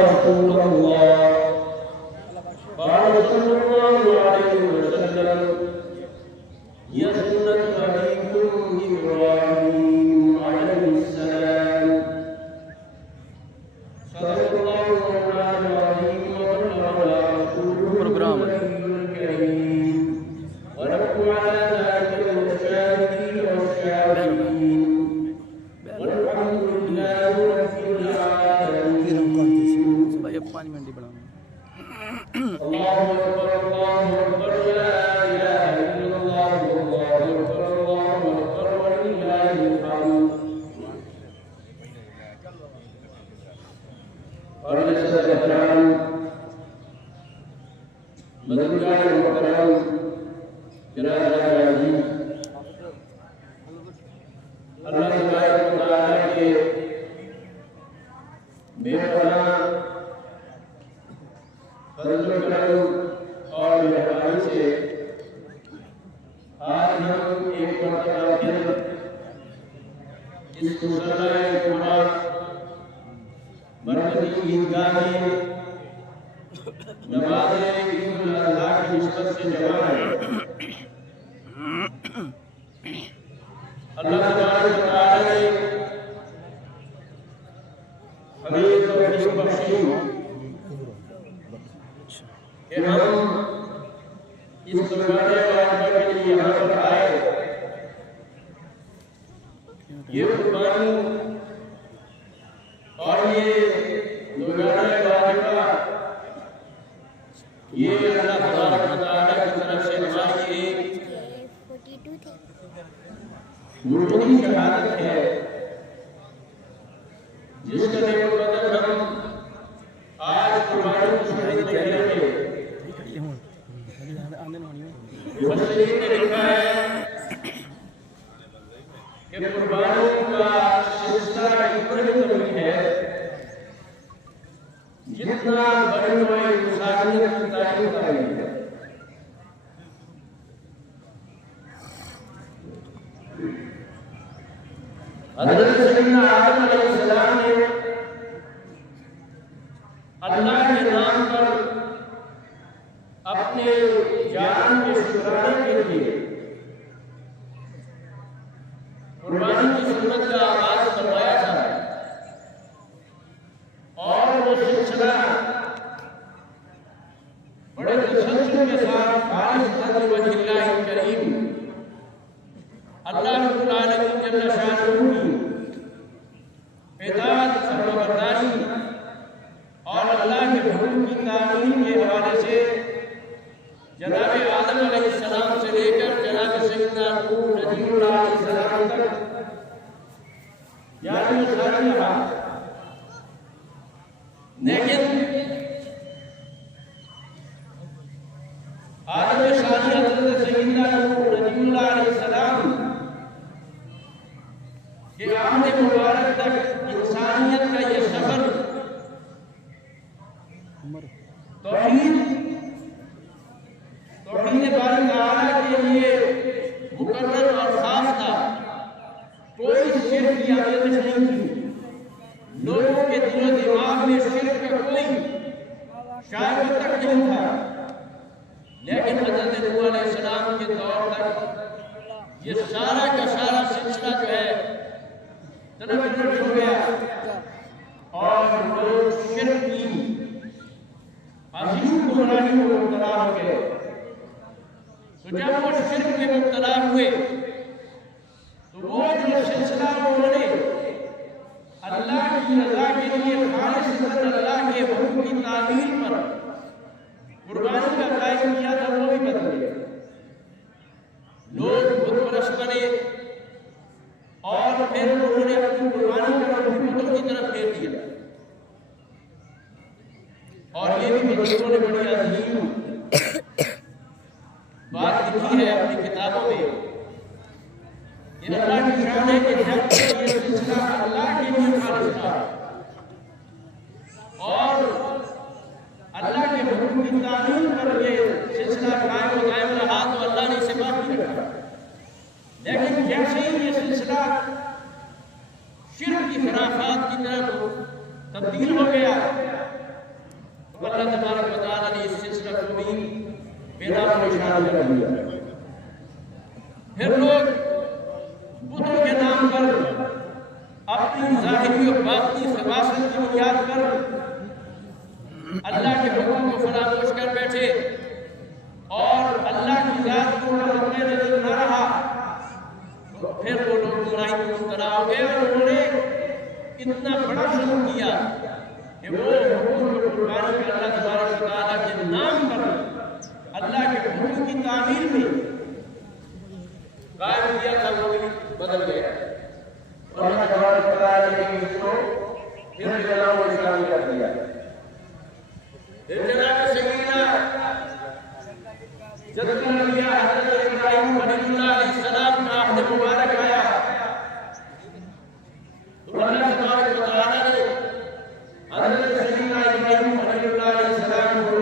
رسول الله قال صلى الله عليه وسلم يا سنة أبيكم إبراهيم عليه السلام صدق الله مولانا العظيم وبلغ رسوله الكريم ونحن على ذلك المشاهدين والشاهدين والحمد لله رب العالمين. الله أكبر الله أكبر لا إله إلا الله والله أكبر الله أكبر ولله الحمد. اور جیسا احترام مدنگار محترم جناب راجی اللہ تبارک و تعالی کے بے پناہ فضل و کرم اور مہربانی سے آج ہم ایک مرتبہ پھر اس مصلی قرآن مرکزی عیدگاہ میں نماز عید الاضحیٰ کی نسبت سے جمع ہے. اللہ تبارک و تعالی نے ہمیں توفیق بخشی کہ ہم اس قربانی واجبہ کے لیے یہاں پر آئے. یہ قربانی اور یہ قربانی واجبہ یہ اللہ تبارک و تعالی کی طرف سے ہماری ایک روحانی شہادت ہے جس کا دیکھ بدل ہم آج قربانی کی شہادت کر رہے ہیں. مفسرین نے لکھا ہے کہ قربانیوں کا سلسلہ اتنا طویل ہے جتنا بڑے ہوئے انسانیت کی تاریخ کا ہے. حضرت سیدنا آدم علیہ السلام نے اللہ کے نام پر اپنے جان کے شکرانے کے لیے قربانی کی سنت کا آغاز کروایا تھا اور وہ سلسلہ بڑے تسلسل کے ساتھ خالص وجہ اللہ کریم اللہ رب العالمین جل شانہ کی اطاعت فرمانبرداری اور اللہ کے حکم کی تعلیم کے حوالے سے جناب آدم علیہ السلام سے لے کر جناب سیدنا نوح نبی اللہ علیہ السلام تک یعنی ساری رہا. لیکن آدم ثانی حضرت سیدنا نوح نبی اللہ علیہ السلام کہ آمد مبارک تک انسانیت کا یہ سفر توحید باری تعالی کے لیے مقرر اور خاص تھا. کوئی شرک کی آمیزش نہیں تھی. لوگوں کے دل و دماغ میں شرک کا کوئی شائبہ تک نہیں تھا. لیکن حضرت نوح علیہ السلام کے دور تک یہ سارا کا سارا سلسلہ جو ہے تنقل ہو گیا اور لوگ شرک کی عظیم گمراہی میں مبتلا ہو گئے. تو جب وہ شرک میں مبتلا ہوئے تو وہ جو سلسلہ انہوں نے اللہ کی رضا کے لیے خالص اللہ کے حکم کی تعمیل پر قربانی کا قائم کیا تھا وہ بھی بدل گئے. لوگ بت پرست بنے اور پھر انہوں نے اپنی قربانی کا بتوں کی طرف پھیر دیا. اور یہ بھی بزرگوں نے بڑی عظیم بات لکھی ہے اپنی کتابوں میں کہ اللہ کی شان ہے کہ جب یہ سلسلہ اللہ کے لیے خالص تھا اور اللہ کے حکم کی تعلیم پر یہ سلسلہ قائم و دائم رہا تو اللہ نے اسے باقی رکھا. لیکن جیسے ہی یہ سلسلہ شرک کی خرافات کی طرف تبدیل ہو گیا شامل کر دیا. پھر لوگ بتوں کے نام پر اپنی ظاہری و باطنی خباثت کی بنیاد پر اللہ کے حکم کو فراموش کر بیٹھے اور اللہ کی ذات کو مد نظر نہ رہا. پھر وہ لوگ گمراہی میں مبتلا ہو گئے اور انہوں نے اتنا بڑا شروع کیا کہ وہ حکم کو قربانی کر اللہ تبارک و تعالیٰ کے نام پر اللہ کے حکم کی تعمیل میں قائم کیا تھا وہ بھی بدل گیا اور اللہ تبارک و تعالیٰ نے اس کو پھر جناب و اسلامی کر دیا. پھر جناب سیدنا جدت الانبیاء حضرت ابراہیم خلیل اللہ علیہ السلام کا عہد مبارک آیا تو اللہ تبارک و تعالیٰ نے حضرت سیدنا ابراہیم خلیل اللہ علیہ السلام کو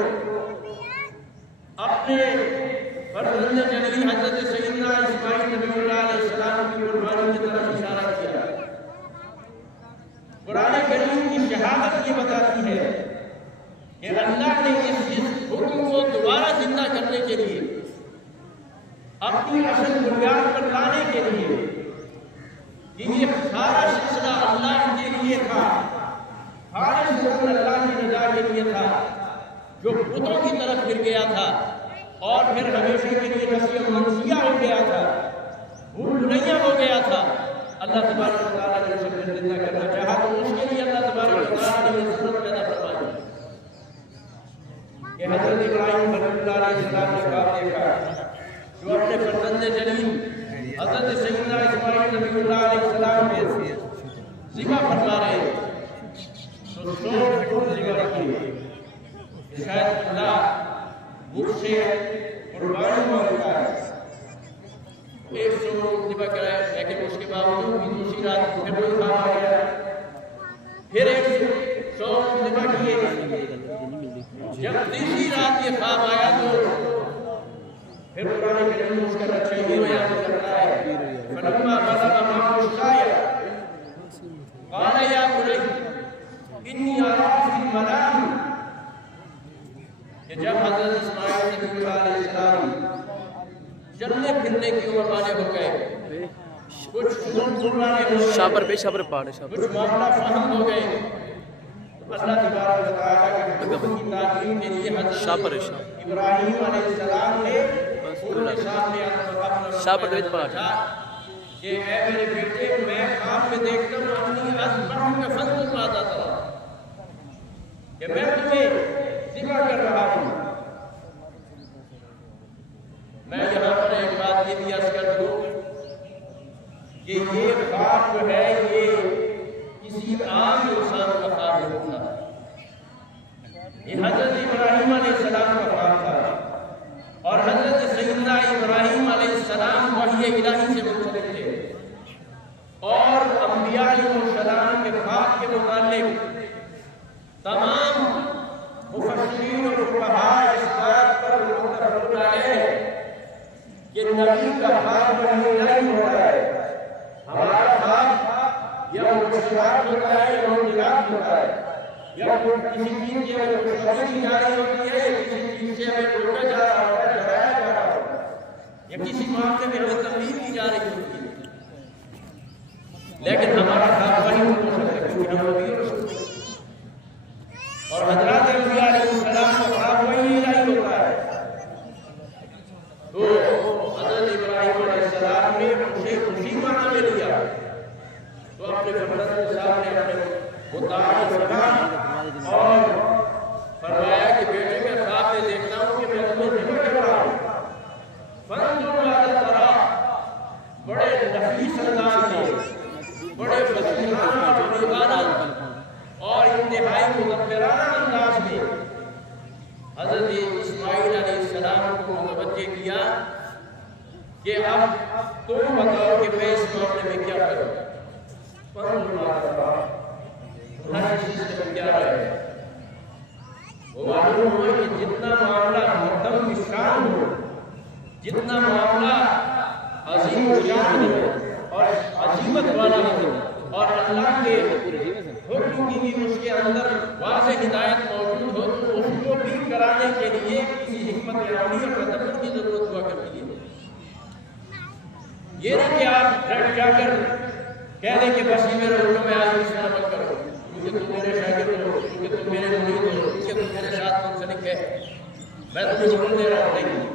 اپنے فرزند جلیل حضرت سیدنا اسماعیل نبی اللہ علیہ السلام کی قربانی کی طرف اشارہ کیا. قرآن کریم کی شہادت یہ بتاتی ہے کہ اللہ نے اس حکم کو دوبارہ زندہ کرنے کے لیے اپنی اصل بنیاد پر لانے کے لیے یہ سارا سلسلہ اللہ کے لیے تھا, خالص اللہ کی رضا کے لیے تھا, جو بتوں کی طرف پھر گیا تھا اور پھر ہمیشہ کے لیے نسیہ و منسیہ ہو گیا تھا, بھول بھلیاں ہو گیا تھا. اللہ تبارک و تعالیٰ نے اسے زندہ کرنا چاہا تو اس کے لیے اللہ تبارک و تعالیٰ نے ضرورت پیدا فرمائی کہ حضرت ابراہیم خلیل اللہ علیہ السلام نے خواب دیکھا جو اپنے فرزند جلیل حضرت سیدنا اسماعیل نبی اللہ علیہ السلام کے ذبح فرما رہے تو سوچ ذبح رکھیے کہ شاید اللہ مجھ سے قربانی مانگتا ہے. 100 ذبح کرائے لیکن اس کے باوجود بھی دوسری رات پھر کوئی خواب آ گیا, پھر 100 ذبح کیے. جب تیسری رات یہ خواب آیا تو پھر قرآن کریم اس کا نقشہ یہ بیان کرتا ہے فلما بلغ معه السعي قال يا بني إني أرى في المنام کہ جب حضرت اسماعیل نبی علیہ السلام چلنے پھرنے کی عمر والے ہو گئے, کچھ شابر پاڑے کچھ معاملہ فہم ہو گئے, اللہ تبارک و تعالیٰ کے حکم کی تعلیم کے لیے حضرت ابراہیم علیہ السلام نے ان کے سامنے اپنا کہا کہ اے میرے بیٹے میں خواب میں دیکھتا ہوں اپنی ازبر میں فضل مادا تھا کہ میں تمہیں ذکر کر رہا ہوں. میں یہاں پر ایک بات یہ بھی عرض کر دوں کہ یہ خواب جو ہے یہ کسی عام انسان کا خواب نہیں تھا, یہ حضرت ابراہیم علیہ السلام کا خواب تھا اور حضرت سیدنا ابراہیم علیہ السلام وحی الہی سے منسلک تھے اور انبیاء علیہ السلام کے خواب کے متعلق تمام مفسرین اور فقہاء اس بات پر متفق ہیں کہ نبی کا خواب وحی الہی ہوتا ہے. ہمارا خواب یا مشکلات ہوتا ہے یا معجزات ہوتا ہے یا کسی چیز کی ہمیں خوشخبری دی جا رہی ہوتی ہے یا کسی چیز سے ہمیں روکا جا رہا ہوتا ہے, ڈرایا جا رہا ہوتا ہے یا کسی معاملے میں ہمیں تبلیغ کی جا رہی ہوتی ہے. لیکن ہمارا خواب وہی ہو سکتا ہے کیونکہ ہم نبی ہو سکتے ہیں اور حضرات انبیاء علیہ السلام کا خواب وہی الہی ہوتا ہے. تو حضرت ابراہیم علیہ السلام نے اسے خوشی معنی میں لیا تو اپنے فرزند صاحب نے اپنے مطالعہ فرمایا اور فرمایا کہ بیٹے میں خواب میں دیکھتا ہوں کہ میں تمہیں ذکر کر رہا ہوں فانظر ماذا ترى, بڑے نفیس انداز میں, بڑے فصیحانہ اور دیوانہ اور انتہائی مدبرانہ انداز میں حضرت اسماعیل علیہ السلام کو متوجہ کیا کہ اب تم بتاؤ کہ میں اس معاملے میں کیا کروں. ہر چیز سے کیا رہے وہ معلوم ہوا کہ جتنا معاملہ مقدم شان ہو, جتنا معاملہ عظیم شان ہو اور عظیمت والا ہو اور اللہ کے حکم کی اس کے اندر واضح ہدایت موجود ہو تو اس کو بھی کرانے کے لیے کسی حکمت عملی اور تدبر کی ضرورت ہوا کرتی ہے۔ یہ نہیں کہ آپ ڈٹ جا کر کہہ دیں کہ بس یہ میرے علوم میں آج اس طرح مت کرو، کیونکہ تم میرے شاگرد ہو، کیونکہ تم میرے مرید ہو، کیونکہ تم میرے ساتھ منسلک ہے، میں تمہیں حکم دے رہا ہوں۔ نہیں،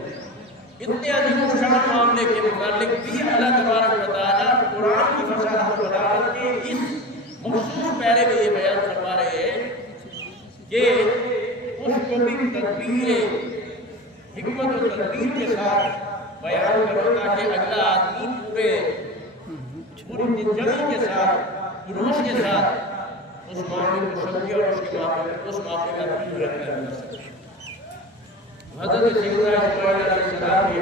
اتنے عظیم الشان معاملے کے متعلق بھی اللہ تبارک و تعالیٰ قرآن کی فصاحت و بلاغت کے اس مخصوص پیرے میں یہ بیان فرما رہے ہیں کہ اس کو بھی تدبیر، حکمت و تدبیر کے ساتھ بیان کرو تاکہ اگلا آدمی پوری دلجمعی کے ساتھ، خلوص کے ساتھ اس معاملے کو سمجھے اور اس معاملے کا عمل کر سکے۔ حضرت سیدنا اسماعیل علیہ السلام کی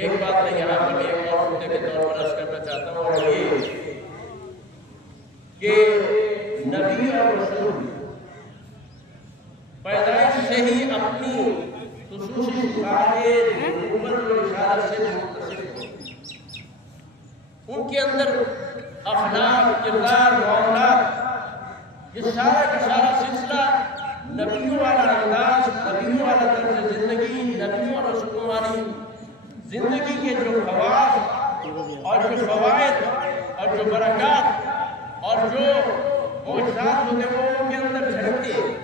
ایک بات میں یہاں پر ایک اور نقطے کے طور پر عرض کرنا چاہتا ہوں، اور یہ کہ نبی اور رسول پیدائش سے ہی اپنی خصوصی صفات نبوت و رسالت سے متصف ہیں۔ ان کے اندر اخلاق، کردار، معاملات، یہ سارا کا سارا سلسلہ نبیوں والا انداز، نبیوں والا طرز زندگی، نبیوں اور رسولوں والی زندگی کے جو خواص اور جو فوائد اور جو برکات اور جو معجزات ہوتے ہیں وہ ان کے اندر جھلکتے ہیں۔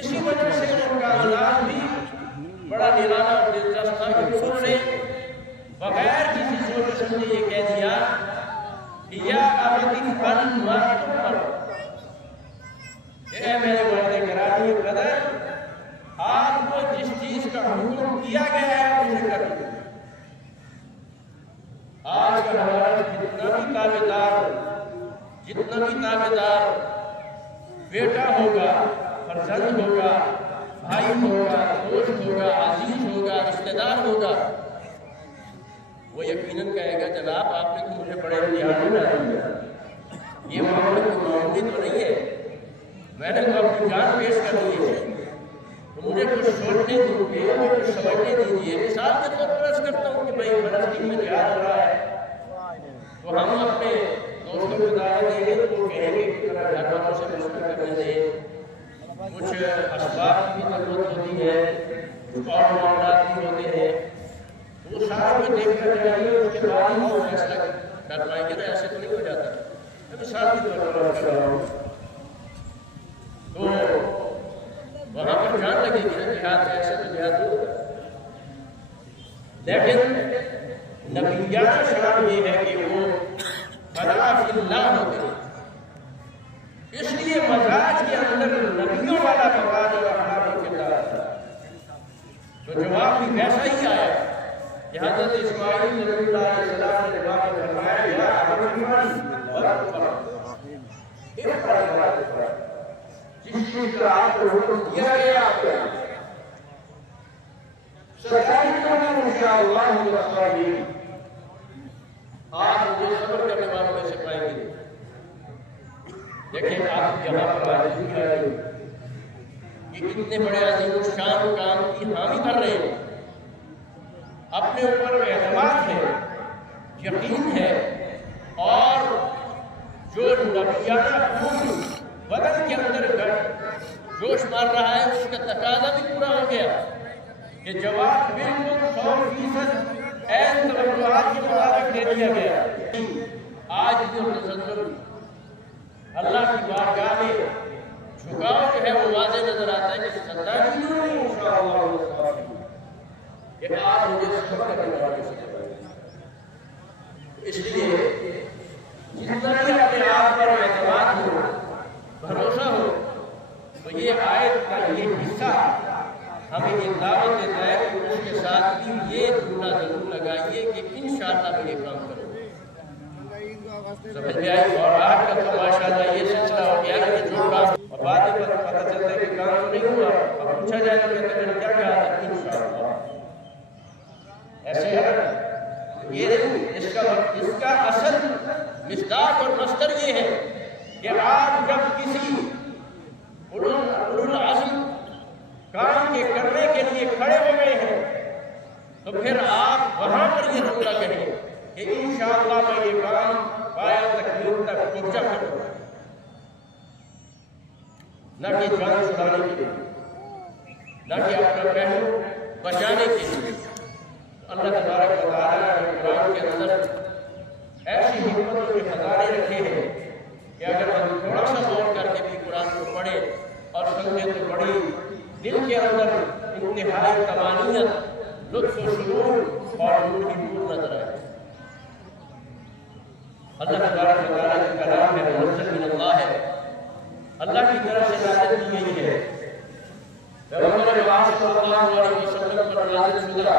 اسی وجہ سے ان کا انداز بھی بڑا نرالا اور دلچسپ تھا کہ انہوں نے بغیر کسی سوچ سمجھے یہ کہہ دیا کہ یا ابتی فن ما تؤمر، اے میرے والد گرامی قدر، آپ کو جس چیز کا حکم کیا گیا ہے اسے کر دو۔ آج کا ہمارا جتنا بھی تابعدار بیٹا ہوگا، فرزند ہوگا، بھائی ہوگا، دوست ہوگا، عزیز ہوگا، رشتہ دار ہوگا، وہ یقیناً کہے گا جناب آپ نے تو مجھے بڑے امتحان میں ڈال دیا، یہ معاملہ کوئی معمولی تو نہیں ہے، میں نے تو اپنی جان پیش کر دی ہے، تو مجھے کچھ سوچنے دیجیے، مجھے کچھ سمجھنے دیجیے۔ مثال کے طور پر عرض کرتا ہوں کہ بھائی فلسطین میں جہاد ہو رہا ہے، تو ہم اپنے دوستوں کو دعوت دیں گے تو وہ کہیں گے کہ گھر والوں سے مشورہ کرنے دیں، کچھ اسباب کی ضرورت ہوتی ہے، کچھ اور معاملات بھی ہوتے ہیں، وہ سارا کو دیکھ کر جائیے، اس کے بعد ہی وہ فیصلہ کر پائیں گے نا، ایسے تو نہیں ہو جاتا۔ میں مثال کی طور پر کر رہا ہوں تو وہاں پر جان لگے گی نا، جہاد ایسے تو جہاد نہیں ہوتا، لیکن نبیانہ شان یہ ہے کہ وہ فلا فی اللہ ہوتے ہیں، اس لیے مزاج کے اندر نبیوں والا مزاج اور اخلاق کردار تھا، تو جواب بھی ویسا ہی آیا کہ حضرت اسماعیل نبی اللہ علیہ السلام نے جواب میں فرمایا یا ابتی جس چیز کا آپ کو حکم دیا گیا آپ کا ستائیسویں انشاءاللہ الصابرین، آپ مجھے صبر کرنے والوں میں سے پائیں گے۔ دیکھیں آپ یہاں پر عاجزی کر رہے ہیں کہ اتنے بڑے عظیم الشان کام کی حامی کر رہے ہیں، اپنے اوپر اعتماد ہے، یقین ہے، اور جو نبیانہ خون بدن کے اندر جوش مار رہا ہے اس کا تقاضا بھی پورا ہو گیا کہ جواب بالکل 100% عین توجہات کے مطابق دے دیا گیا۔ آج جو تسلسل اللہ کی بارگاہ میں جھکاؤ جو ہے وہ واضح نظر آتا ہے کہ ستائیسویں انشاءاللہ کہ آپ مجھے صبر کرنے والے سے اس لیے جتنا بھی اپنے آپ پر اعتماد ہو، بھروسہ ہو، تو یہ آیت کا یہ حصہ ہمیں یہ دعوت دیتا ہے کہ اس کے ساتھ بھی یہ جملہ ضرور لگائیے کہ انشاءاللہ میں یہ کام کروں۔ سمجھ گیا؟ اور آج کا تو ماشاءاللہ یہ سلسلہ ہو گیا کہ جو کام اور بعد میں پتہ چلتا ہے کہ کام تو نہیں ہوا، اب پوچھا جائے تو کہتے ہیں کیا کہا تھا؟ انشاءاللہ۔ ایسے ہے یہ اس کا اصل مصداق اور مصدر یہ ہے کہ آپ جب کسی العزم کام کے کرنے کے لیے کھڑے ہو گئے ہیں تو پھر آپ وہاں پر یہ جملہ کہیں کہ انشاءاللہ میں یہ کام پایا تکمیل تک پہنچا کروں گا۔ نہ کہ جان چھڑانے کے لیے، نہ کہ اپنا پہلو بچانے کے لیے۔ اللہ تبارک و تعالیٰ نے قرآن کے اندر ایسی حکمتوں کے خزانے رکھے ہیں کہ اگر ہم تھوڑا سا غور کر کے بھی قرآن کو پڑھیں اور سمجھیں تو بڑی دل کے اندر انتہائی طمانینت، لطف و سرور اور نور کی نور نظر آئے۔ اللہ تبارک و تعالیٰ کا کلام ہے، منزل من اللہ ہے، اللہ کی طرف سے نازل کی گئی ہے۔ پیغمبر پاک صلی اللہ علیہ وسلم پر نازل شدہ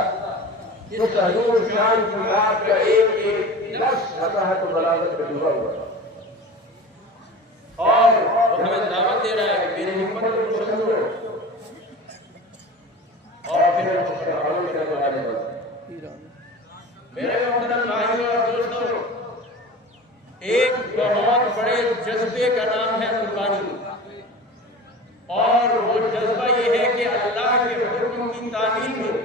اس عظیم شان کتاب کا ایک ایک لفظ وضاحت و بلاغت کا جملہ ہوا اور وہ ہمیں دعوت دے رہا ہے کہ میری حکمت کو سمجھو اور پھر اس پر عمل کرنے والے بنو۔ میرے محترم بھائیوں اور دوستوں، ایک بہت بڑے جذبے کا نام ہے قربانی، اور وہ جذبہ یہ ہے کہ اللہ کے حکم کی تعمیل میں،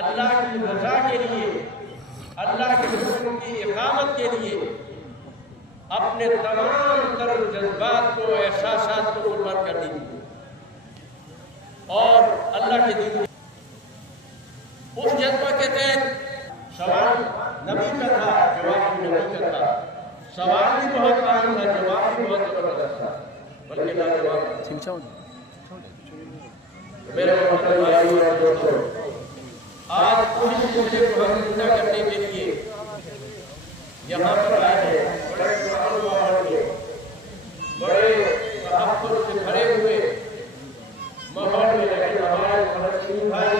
اللہ کی رضا کے لیے، اللہ کے حکم کی اقامت کے لیے اپنے تمام تر جذبات کو، احساسات کو قربان کر دیجیے اور اللہ کے دین اس جذبہ کے تحت سوال نبی کا تھا، جواب بھی نبی کا تھا، سوال بھی بہت عام تھا، جواب بھی بہت زبردست تھا، بلکہ لاجواب۔ میرے محترم بھائیو اور دوستو، آج پوری سلسلے کو ہم زندہ کرنے کے لیے یہاں پر آئے ہیں، بڑے ماحول میں، بڑے تحفظ سے بھرے ہوئے ماحول میں، لیکن ہمارے فلسطینی بھائی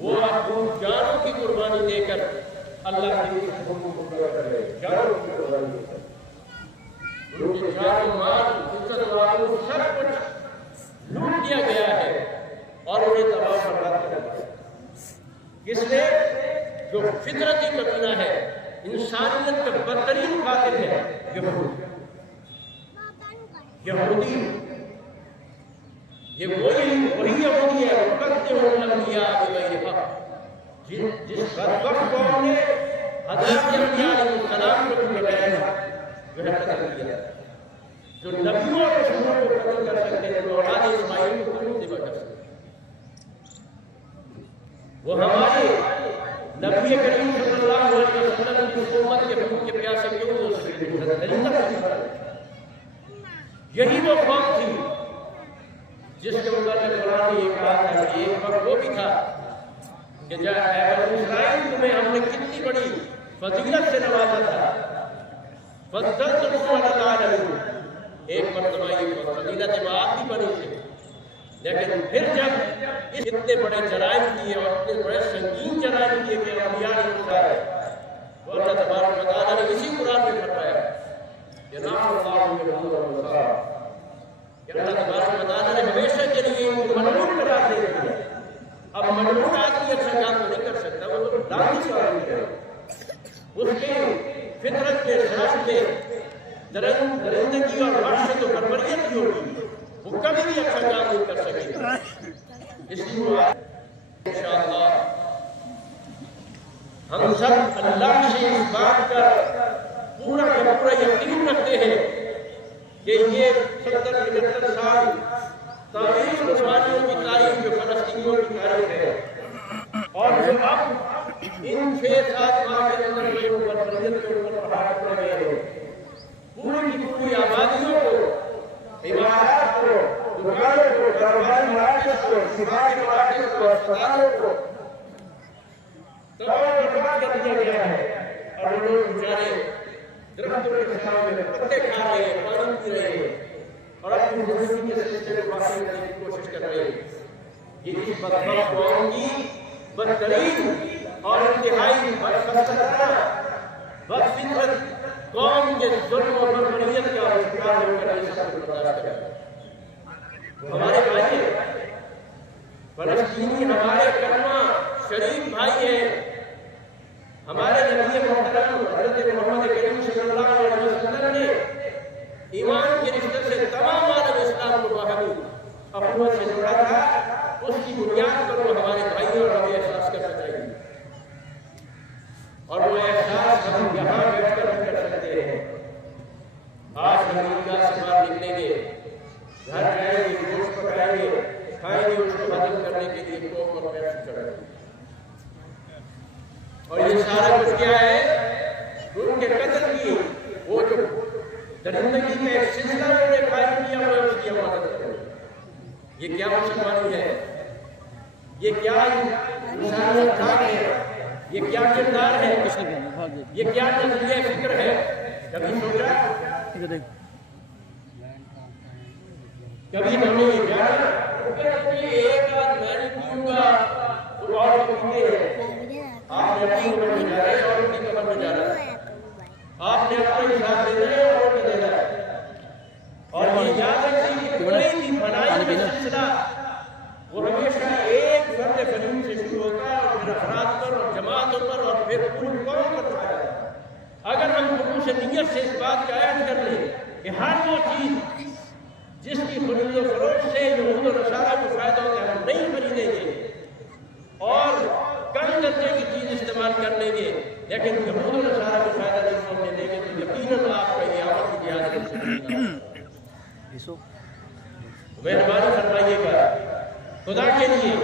وہ اپنی جانوں کی قربانی دے کر اللہ کے حکم کو پورا کر رہے ہیں، جانوں کی قربانی دے کر ان کی جان و مال، عزت و آبرو سب کچھ لوٹ دیا گیا ہے اور انہیں تباہ برباد کر دیا۔ اس لیے جو فطرتی کمینہ ہے، انسانیت کا بدترین قاتل ہے یہودی۔ یہ وہی یہودی ہے مقتل الانبیاء بغیر حق، جس بدبخت قوم نے حضرت انبیاء علیہ السلام کو بغیر جو ہے قتل کیا، جو نبیوں اور رسولوں کو قتل کر سکتے ہیں، جو اولاد اسماعیل کو کیوں ذبح کر سکتے ہیں؟ وہ ہمارے نبی کریم صلی اللہ علیہ وسلم کی امت کے خون کے پیاسے کیوں ہو سکتے؟ یہی وہ قوم تھی جس کے متعلق قرآن نے یہ کہا تھا کہ ایک وقت وہ بھی تھا کہ جب اے بنی اسرائیل تمہیں ہم نے کتنی بڑی فضیلت سے نوازا تھا، فضلتکم علی العالمین، ایک مرتبہ یہ فضیلت بات بھی بنی تھی، لیکن پھر جب اتنے بڑے جرائم کیے اور اتنے بڑے سنگین جرائم کیے کہ انبیاء نے اتارے، تو اللہ تبارک و تعالیٰ نے اسی قرآن میں فرمایا کہ نام اللہ محمد رسول، کہ اللہ تبارک و تعالیٰ نے ہمیشہ کے لیے ان کو ملعون قرار دے دیا۔ اب ملعون آدمی اچھا کام نہیں کر سکتا، وہ تو لعنتی سے آدمی ہے، اس کی فطرت میں، شرف میں درندگی اور وحشت و بربریت کی ہوگی، وہ کبھی بھی اچھا کام نہیں کر سکے گا۔ اس لیے انشاءاللہ ہم سب اللہ سے اس بات کا پورا کا پورا یقین رکھتے ہیں کہ یہ 70-75 سال تاریخ مسلمانوں کی تاریخ جو فلسطینیوں کی تاریخ ہے، اور جو اب ان 6-7 ماہ کے اندر کے اوپر بربریت کے اوپر پہاڑ پڑ گئے ہیں، پوری کی پوری آبادیوں کو، عمارات کو، دکانوں کو، کاروباری مراکز کو، سفارتی مراکز کو، اسپتالوں کو تمام برباد کر دیا گیا ہے، اور لوگ بیچارے درختوں کے چھاؤں میں پتے کھا رہے ہیں، پانی پی رہے ہیں اور اپنی زندگی کے سلسلے کو حاصل کرنے کی کوشش کر رہے ہیں۔ یہ اس بدبخت قوم کی بدترین اور انتہائی بدفطرتانہ، بدفطرت قوم کے ظلم و بربریت کا شکار ہو کر یہ سب برداشت کرے۔ ہمارے بھائی ہیں، فلسطینی ہمارے کلمہ شریف بھائی ہیں، ہمارے نبی محترم حضرت محمد کریم صلی اللہ علیہ وسلم نے ایمان کے رشتے سے تمام عالم اسلام کو باہمی اپنوں سے جوڑا تھا، اس کی بنیاد پر وہ ہمارے بھائی اور ہمیں احساس کر سکتے ہیں، اور وہ احساس ہم یہاں بیٹھ کر کر سکتے ہیں۔ آج ہم عیدگاہ سے باہر نکلیں گے سلسلہ انہوں نے قائم کیا وہ اس کی حفاظت کرے. یہ کیا مسلمانی ہے؟ یہ کیا انسانیت ٹھاک ہے؟ یہ کیا کردار ہے؟ یہ کیا نظریہ فکر ہے؟ کبھی سوچا؟ کبھی ہم نے یہ جانا کہ ایک آدھ میں نہیں پیوں گا تو اور پیتے ہیں. آپ نے اپنی قبر میں جا رہے ہیں اور ان کی قبر میں جا رہے ہیں. آپ نے اپنے حساب دے رہے ہیں اور انہیں دے رہا ہے. اور یہ یاد رکھیں کہ کوئی بھی بنائی کا سلسلہ وہ ہمیشہ ایک فرد فنون سے شروع ہوتا ہے اور پھر افراد پر اور جماعتوں پر اور پھر پوری قوم پر چھا جاتا ہے. اگر ہم خلوص نیت سے اس بات کا عہد کر لیں کہ ہر وہ چیز جس کی خرید و فروخت سے یہود و نصارہ کو فائدہ ہوتا ہے ہم نہیں خریدیں گے اور کم درجے کی چیز استعمال کر لیں گے لیکن یہود و نصارہ کو فائدہ نہیں پہنچنے دیں گے تو یقیناً آپ کا یہ عمل کی جہاد کر سکتے ہیں. مہربانی فرمائیے گا خدا کے لیے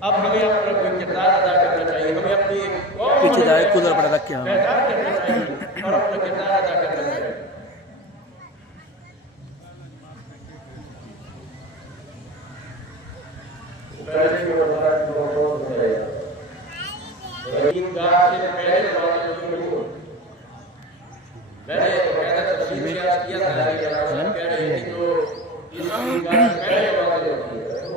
اب ہمیں اپنا کوئی کردار ادا کرنا چاہیے. ہمیں اپنی قوم بیدار کرنا چاہیے اور اپنا کردار ادا کرنا چاہیے. پہلے جو وزارت کو بہت ہو جائے گا رحیم گاہ سے پہلے بات جو میں نے قاعدہ تفصیل سے آج کیا تھا کہ آپ کہہ رہے ہیں جو اس گاہ سے پہلے بات ہوتی ہے تو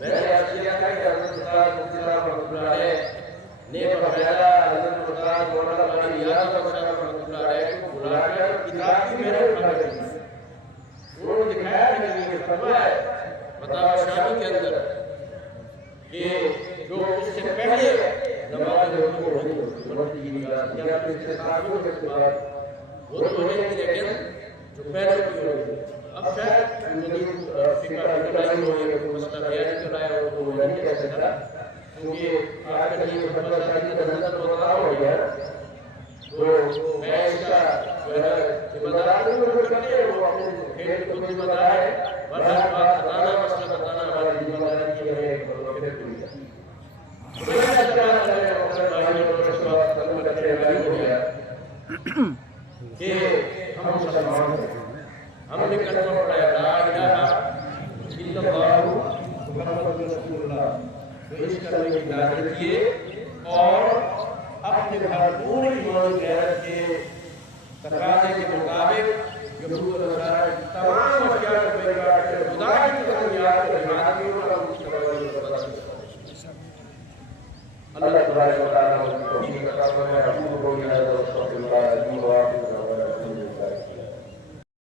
میں نے آج کیا تھا کہ حضرت صاحب مفتی صاحب رحمۃ اللہ علیہ نے باقاعدہ حضرت استاد مولانا مانی نیاز صاحب رحمۃ اللہ علیہ کو بلا کر کتاب کی میں نے اٹھا کر دی. انہوں نے دکھایا کہ یہ فتویٰ ہے فتاوی شامی کے اندر کہ جو اس سے پہلے نماز رکوع ہوتی مرد کی نگاہ یا پھر اس سے تعلق کے بعد وہ تو ہونے کی لیکن جو پہلے کی ہوتی اب شاید مزید فقہ نکلائی ہوئی ہے کوئی مسئلہ بیان کرایا ہو تو وہ نہیں کہہ سکتا کیونکہ آج کا یہ فتویٰ شاید نظر ہوتا ہو گیا تو میں اس کا ذمہ دار نہیں کرتے ہیں وہ اپنے کھیل کو ذمہ دار ہے بہرحال بات بتانا مسئلہ بتانا ہماری ذمہ داری کی ہے کہ ہم مسلمان ہیں. ہم نے کلمہ پڑھا لا الہ الا اللہ محمد رسول اللہ تو اس کلمے کی نازل کیے اور اپنے بھرپور ایمان غیرت کے تقاضے کے مطابق یہود و نصارہ کی تمام اشیاء کو بیکار کر خدا کی تجلیات اور عبادتوں کا اللہ تبارک و تعالیٰ